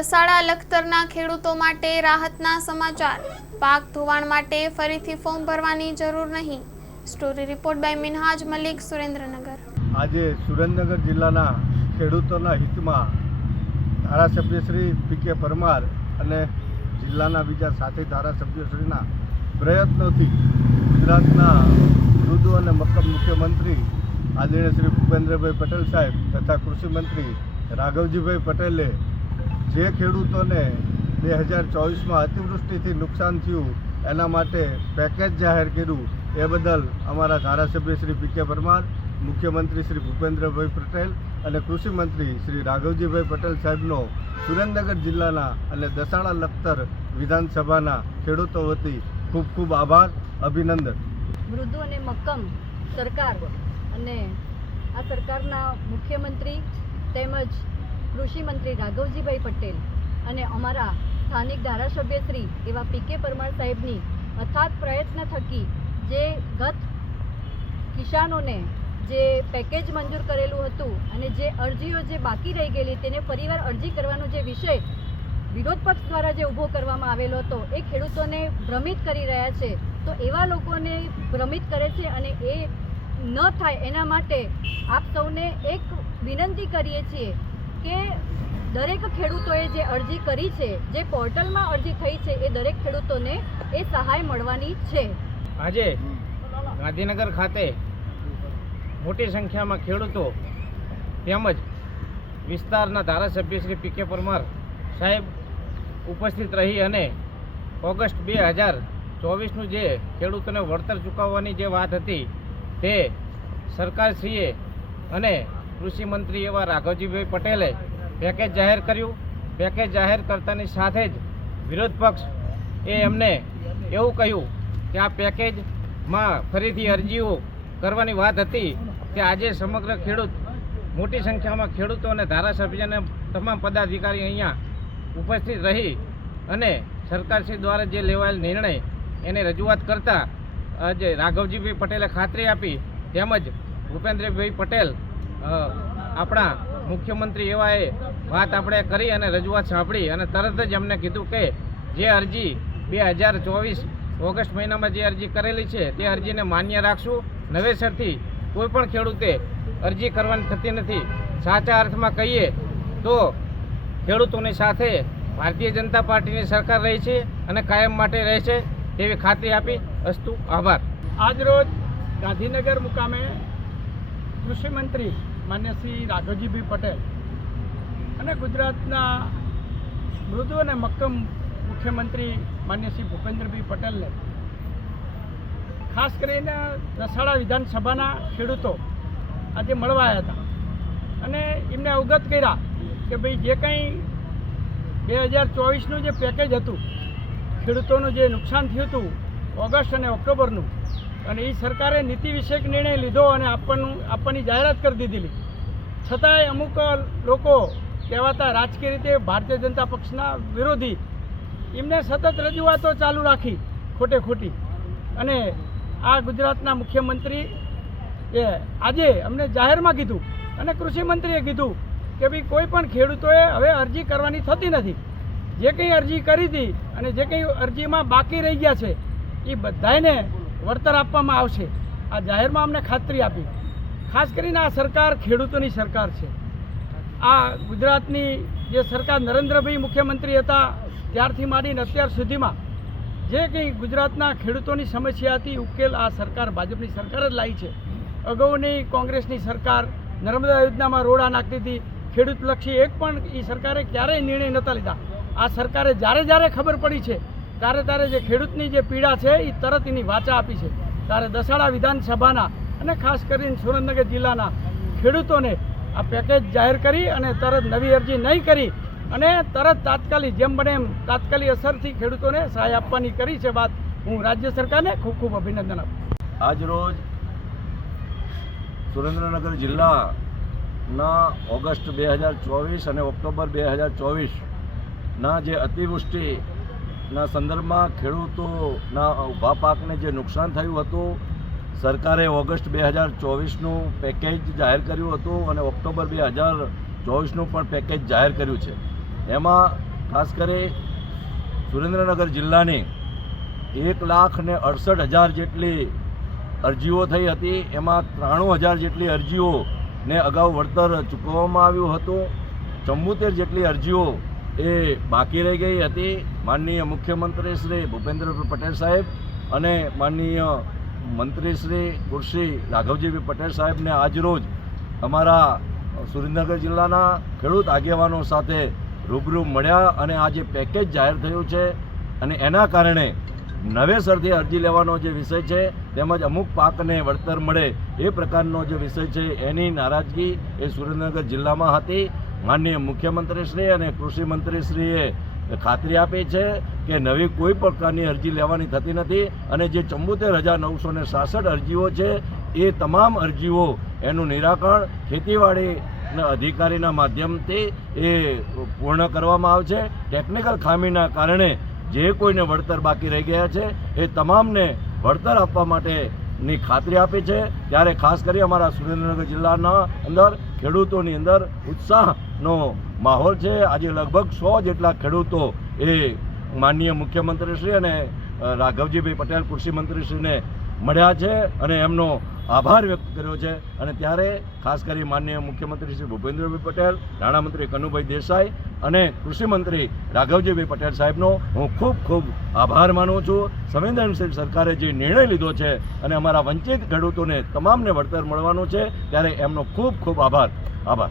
દસાડા લખતરના ખેડૂતો માટે રાહતના સમાચાર. પાક ધોવાણ માટે ફરીથી ફોર્મ ભરવાની જરૂર નહીં. Story report by Minhaj Malik, Surendranagar. આજે સુરેન્દ્રનગર જિલ્લાના ખેડૂતોના હિતમાં ધારાસભ્ય શ્રી પી કે પરમાર અને જિલ્લાના બીજા સાથી ધારાસભ્યશ્રીના પ્રયત્નોથી ગુજરાતના મૃદુ અને મક્કમ મુખ્યમંત્રી આદરણીય શ્રી ભૂપેન્દ્રભાઈ પટેલ સાહેબ તથા કૃષિમંત્રી રાઘવજીભાઈ પટેલે જે ખેડૂતોને બે હજાર ચોવીસમાં અતિવૃષ્ટિથી નુકસાન થયું એના માટે પેકેજ જાહેર કર્યું, એ બદલ અમારા ધારાસભ્ય શ્રી પી કે પરમાર, મુખ્યમંત્રી શ્રી ભૂપેન્દ્રભાઈ પટેલ અને કૃષિમંત્રી શ્રી રાઘવજીભાઈ પટેલ સાહેબનો સુરેન્દ્રનગર જિલ્લાના અને દસાણા લખતર વિધાનસભાના ખેડૂતો વતી ખૂબ ખૂબ આભાર, અભિનંદન. મૃદુ અને મક્કમ સરકાર અને આ સરકારના મુખ્યમંત્રી તેમજ કૃષિ મંત્રી રાઘવજીભાઈ પટેલ અને અમારા સ્થાનિક ધારાસભ્યશ્રી એવા પી કે પરમાર સાહેબની અથાત પ્રયત્ન થકી જે ગત કિસાનોને જે પેકેજ મંજૂર કરેલું હતું અને જે અરજીઓ જે બાકી રહી ગયેલી તેને ફરીવાર અરજી કરવાનો જે વિષય વિરોધ પક્ષ દ્વારા જે ઊભો કરવામાં આવેલો હતો, એ ખેડૂતોને ભ્રમિત કરી રહ્યા છે. તો એવા લોકોને ભ્રમિત કરે છે અને એ ન થાય એના માટે આપ સૌને એક વિનંતી કરીએ છીએ કે દરેક ખેડૂતોએ જે અરજી કરી છે, જે પોર્ટલમાં અરજી થઈ છે, એ દરેક ખેડૂતોને એ સહાય મળવાની છે. આજે ગાંધીનગર ખાતે મોટી સંખ્યામાં ખેડૂતો તેમજ વિસ્તારના ધારાસભ્ય શ્રી પી કે પરમાર સાહેબ ઉપસ્થિત રહી અને ઓગસ્ટ બે હજાર ચોવીસનું જે ખેડૂતોને વળતર ચૂકવવાની જે વાત હતી તે સરકારશ્રીએ અને કૃષિમંત્રી એવા રાઘવજીભાઈ પટેલે પેકેજ જાહેર કર્યું. પેકેજ જાહેર કરતાની સાથે જ વિરોધ પક્ષ એ એમને એવું કહ્યું કે આ પેકેજમાં ફરીથી અરજીઓ કરવાની વાત હતી કે આજે સમગ્ર ખેડૂત, મોટી સંખ્યામાં ખેડૂતો અને ધારાસભ્યને તમામ પદાધિકારી અહીંયા ઉપસ્થિત રહી અને સરકારશ્રી દ્વારા જે લેવાયેલ નિર્ણય એને રજૂઆત કરતા આજે રાઘવજીભાઈ પટેલે ખાતરી આપી. તેમજ ભૂપેન્દ્રભાઈ પટેલ આપણા મુખ્યમંત્રી એવાએ વાત આપણે કરી અને રજૂઆત સાંભળી અને તરત જ અમને કીધું કે જે અરજી બે હજાર ચોવીસ ઓગસ્ટ મહિનામાં જે અરજી કરેલી છે, તે અરજીને માન્ય રાખશું. નવેસરથી કોઈ પણ ખેડૂતે અરજી કરવાની થતી નથી. સાચા અર્થમાં કહીએ તો ખેડૂતોની સાથે ભારતીય જનતા પાર્ટીની સરકાર રહી છે અને કાયમ માટે રહે છે તેવી ખાતરી આપી અસ્તુ આભાર. આજરોજ ગાંધીનગર મુકામે કૃષિમંત્રી માન્ય શ્રી રાઘવજીભાઈ પટેલ અને ગુજરાતના મૃદુ અને મક્કમ મુખ્યમંત્રી માન્ય શ્રી ભૂપેન્દ્રભાઈ પટેલને, ખાસ કરીને રસાળા વિધાનસભાના ખેડૂતો આજે મળવા આવ્યા હતા. અને એમને અવગત કર્યા કે ભાઈ જે કંઈ બે હજાર ચોવીસનું જે પેકેજ હતું, ખેડૂતોનું જે નુકસાન થયું હતું ઓગસ્ટ અને ઓક્ટોબરનું અને એ સરકારે નીતિ વિષયક નિર્ણય લીધો અને આપવાનું આપવાની જાહેરાત કરી દીધેલી. છતાંય અમુક લોકો કહેવાતા રાજકીય રીતે ભારતીય જનતા પક્ષના વિરોધી, એમને સતત રજૂઆતો ચાલુ રાખી, ખોટે ખોટી. અને આ ગુજરાતના મુખ્યમંત્રી એ આજે અમને જાહેરમાં કીધું અને કૃષિમંત્રીએ કીધું કે ભાઈ કોઈ પણ ખેડૂતોએ હવે અરજી કરવાની થતી નથી. જે કંઈ અરજી કરી હતી અને જે કંઈ અરજીમાં બાકી રહી ગયા છે એ બધાને વળતર આપવામાં આવશે. આ જાહેરમાં અમને ખાતરી આપી. ખાસ કરીને આ સરકાર ખેડૂતોની સરકાર છે. આ ગુજરાતની જે સરકાર નરેન્દ્રભાઈ મુખ્યમંત્રી હતા, ત્યારથી માંડીને અત્યાર સુધીમાં જે કંઈ ગુજરાતના ખેડૂતોની સમસ્યા હતી, ઉકેલ આ સરકાર, ભાજપની સરકાર જ લાવી છે. અગાઉની કોંગ્રેસની સરકાર, નર્મદા યોજનામાં રોડા નાખતી હતી ખેડૂતલક્ષી એક પણ એ સરકારે ક્યારેય નિર્ણય નહોતા લીધા. આ સરકારે જ્યારે જ્યારે ખબર પડી છે ત્યારે તારે જે ખેડૂતની જે પીડા છે એ તરત એની વાચા આપી છે. તારે દસાડા વિધાનસભાના અને ખાસ કરીને સુરેન્દ્રનગર જિલ્લાના ખેડૂતોને આ પેકેજ જાહેર કરી અને તરત નવી અરજી નહીં કરી અને તરત તાત્કાલિક જેમ બને એમ તાત્કાલિક અસરથી ખેડૂતોને સહાય આપવાની કરી છે વાત હું રાજ્ય સરકારને ખૂબ ખૂબ અભિનંદન આપું આજરોજ સુરેન્દ્રનગર જિલ્લાના ઓગસ્ટ બે હજાર ચોવીસ અને ઓક્ટોબર બે હજાર ચોવીસના જે અતિવૃષ્ટિના સંદર્ભમાં ખેડૂતોના ઊભા પાકને જે નુકસાન થયું હતું, સરકારે ઓગસ્ટ બે હજાર ચોવીસનું પેકેજ જાહેર કર્યું હતું અને ઓક્ટોબર બે હજાર ચોવીસનું પણ પેકેજ જાહેર કર્યું છે. એમાં ખાસ કરી સુરેન્દ્રનગર જિલ્લાની એક લાખ ને અડસઠ હજાર જેટલી અરજીઓ થઈ હતી. એમાં ત્રાણું હજાર જેટલી અરજીઓને અગાઉ વળતર ચૂકવવામાં આવ્યું હતું. ચુમ્મોતેર જેટલી અરજીઓ એ બાકી રહી ગઈ હતી. માનનીય મુખ્યમંત્રી શ્રી ભૂપેન્દ્રભાઈ પટેલ સાહેબ અને માનનીય મંત્રી શ્રી કૃષિ રાઘવજીભાઈ પટેલ સાહેબને આજરોજ અમારા સુરેન્દ્રનગર જિલ્લાના ખેડૂત આગેવાનો સાથે રૂબરૂ મળ્યા અને આ જે પેકેજ જાહેર થયું છે અને એના કારણે નવેસરથી અરજી લેવાનો જે વિષય છે તેમજ અમુક પાકને વળતર મળે એ પ્રકારનો જે વિષય છે એની નારાજગી એ સુરેન્દ્રનગર જિલ્લામાં હતી. માનનીય મુખ્યમંત્રીશ્રી અને કૃષિ મંત્રીશ્રીએ ખાતરી આપે છે કે નવી કોઈ પ્રકારની અરજી લેવાની થતી નથી અને જે ચુંબોતેર હજાર નવસો ને સાસઠ અરજીઓ છે, એ તમામ અરજીઓ એનું નિરાકરણ ખેતીવાડીના અધિકારીના માધ્યમથી એ પૂર્ણ કરવામાં આવશે. ટેકનિકલ ખામીના કારણે જે કોઈને વળતર બાકી રહી ગયા છે, એ તમામને વળતર આપવા માટેની ખાતરી આપી છે. ત્યારે ખાસ કરી અમારા સુરેન્દ્રનગર જિલ્લાના અંદર ખેડૂતોની અંદર ઉત્સાહનો માહોલ છે. આજે લગભગ સો જેટલા ખેડૂતો એ માનનીય મુખ્યમંત્રીશ્રી અને રાઘવજીભાઈ પટેલ કૃષિ મંત્રીશ્રીને મળ્યા છે અને એમનો આભાર વ્યક્ત કર્યો છે. અને ત્યારે ખાસ કરી માનનીય મુખ્યમંત્રી શ્રી ભૂપેન્દ્રભાઈ પટેલ, નાણામંત્રી કનુભાઈ દેસાઈ અને કૃષિમંત્રી રાઘવજીભાઈ પટેલ સાહેબનો હું ખૂબ ખૂબ આભાર માનું છું. સંવેદનશીલ સરકારે જે નિર્ણય લીધો છે અને અમારા વંચિત ખેડૂતોને તમામને વળતર મળવાનું છે, ત્યારે એમનો ખૂબ ખૂબ આભાર. આભાર.